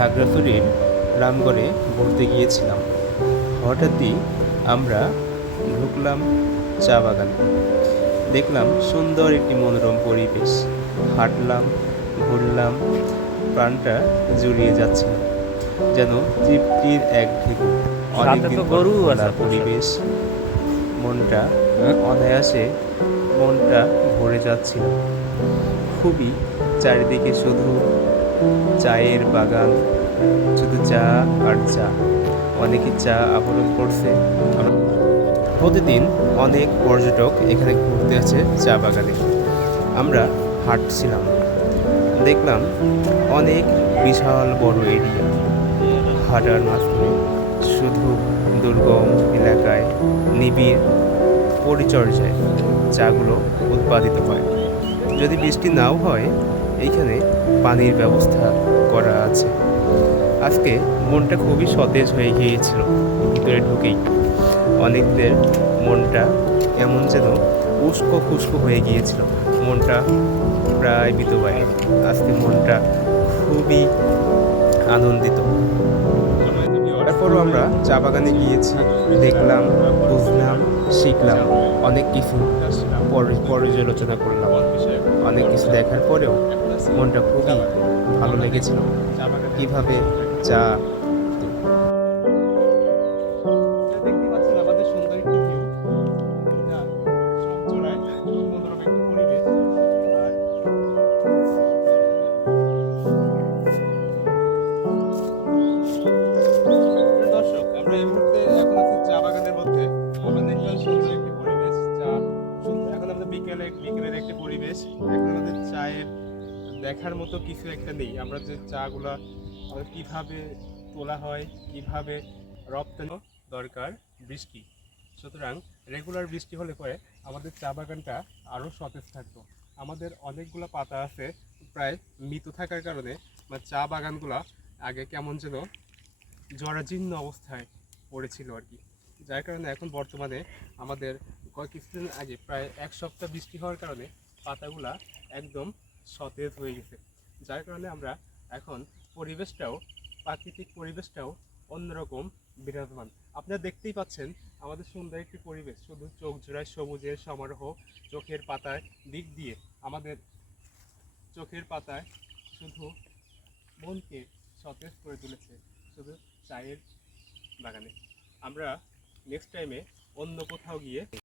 খাগড়াছড়ির রামগড়ে ঘুরতে গিয়েছিলাম। হঠাৎই আমরা ঢুকলাম চা বাগানে। দেখলাম সুন্দর একটি মনোরম পরিবেশ। হাঁটলাম, ঘুরলাম, প্রাণটা জুড়িয়ে যাচ্ছিল, যেন তৃপ্তির এক ঢেউ। সাথে অনেকদিন তো পর গরু আছে খোলা আপনার সাথে। পরিবেশ, মনটা হ্যাঁ? অনায়াসে মনটা ভরে যাচ্ছিল। খুবই চারিদিকে শুধু চায়ের বাগান, শুধু চা আর চা। অনেকে চা আহরণ করছে। প্রতিদিন অনেক পর্যটক এখানে ঘুরতে আসে চা বাগানে। আমরা হাঁটছিলাম, দেখলাম অনেক বিশাল বড় এরিয়া। হাঁটার মাঝখানে শুধু দুর্গম এলাকায় নিবিড় পরিচর্যায় চাগুলো উৎপাদিত হয়। যদি বৃষ্টি নাও হয়, এইখানে পানির ব্যবস্থা করা আছে। আজকে মনটা খুবই সতেজ হয়ে গিয়েছিল ভিতরে ঢুকেই। অনেকদের মনটা কেমন যেন উস্কো খুস্কো হয়ে গিয়েছিল, মনটা প্রায় বিতবায়। আজকে মনটা খুবই আনন্দিত। তারপরও আমরা চা বাগানে গিয়েছি, দেখলাম, বুঝলাম, শিখলাম অনেক কিছু, পর্যালোচনা করলাম। অনেক কিছু দেখার পরেও মনটা খুবই ভালো লেগেছিল। কিভাবে চা দেখতে পাচ্ছেন আমাদের সুন্দর একটি ভিউ, যা সব জোড়ায় মনোরম একটি পরিবেশ। আর প্রিয় দর্শক, আমরা এই মুহূর্তে এখন আছি চা বাগানের মধ্যে। আমরা দেখলাম সুন্দর একটি পরিবেশ, চা এখন আমাদের বিকেলের একটি পরিবেশ। এখন আমাদের চায়ের দেখার মতো কিছু একটা নেই। আমরা যে চাগুলা কিভাবে তোলা হয়, কিভাবে রপ্তানি দরকার বৃষ্টি। সুতরাং রেগুলার বৃষ্টি হলে পরে আমাদের চা বাগানটা আরও সতেজ থাকতো। আমাদের অনেকগুলো পাতা আছে প্রায় মৃত থাকার কারণে চা বাগানগুলা আগে কেমন যেন জরাজীর্ণ অবস্থায় পড়েছিল আর কি। যার কারণে এখন বর্তমানে আমাদের কিছুদিন আগে প্রায় এক সপ্তাহ বৃষ্টি হওয়ার কারণে পাতাগুলা একদম সতেজ হয়ে গেছে। যার কারণে আমরা এখন পরিবেশটাও, প্রাকৃতিক পরিবেশটাও অন্যরকম বিরাজমান। আপনারা দেখতেই পাচ্ছেন আমাদের সুন্দর একটি পরিবেশ, শুধু চোখ জোড়ায় সবুজের সমারোহ। চোখের পাতায় দিক দিয়ে আমাদের চোখের পাতায় শুধু মনকে সতেজ করে তুলেছে শুধু চায়ের বাগানে। আমরা নেক্সট টাইমে অন্য কোথাও গিয়ে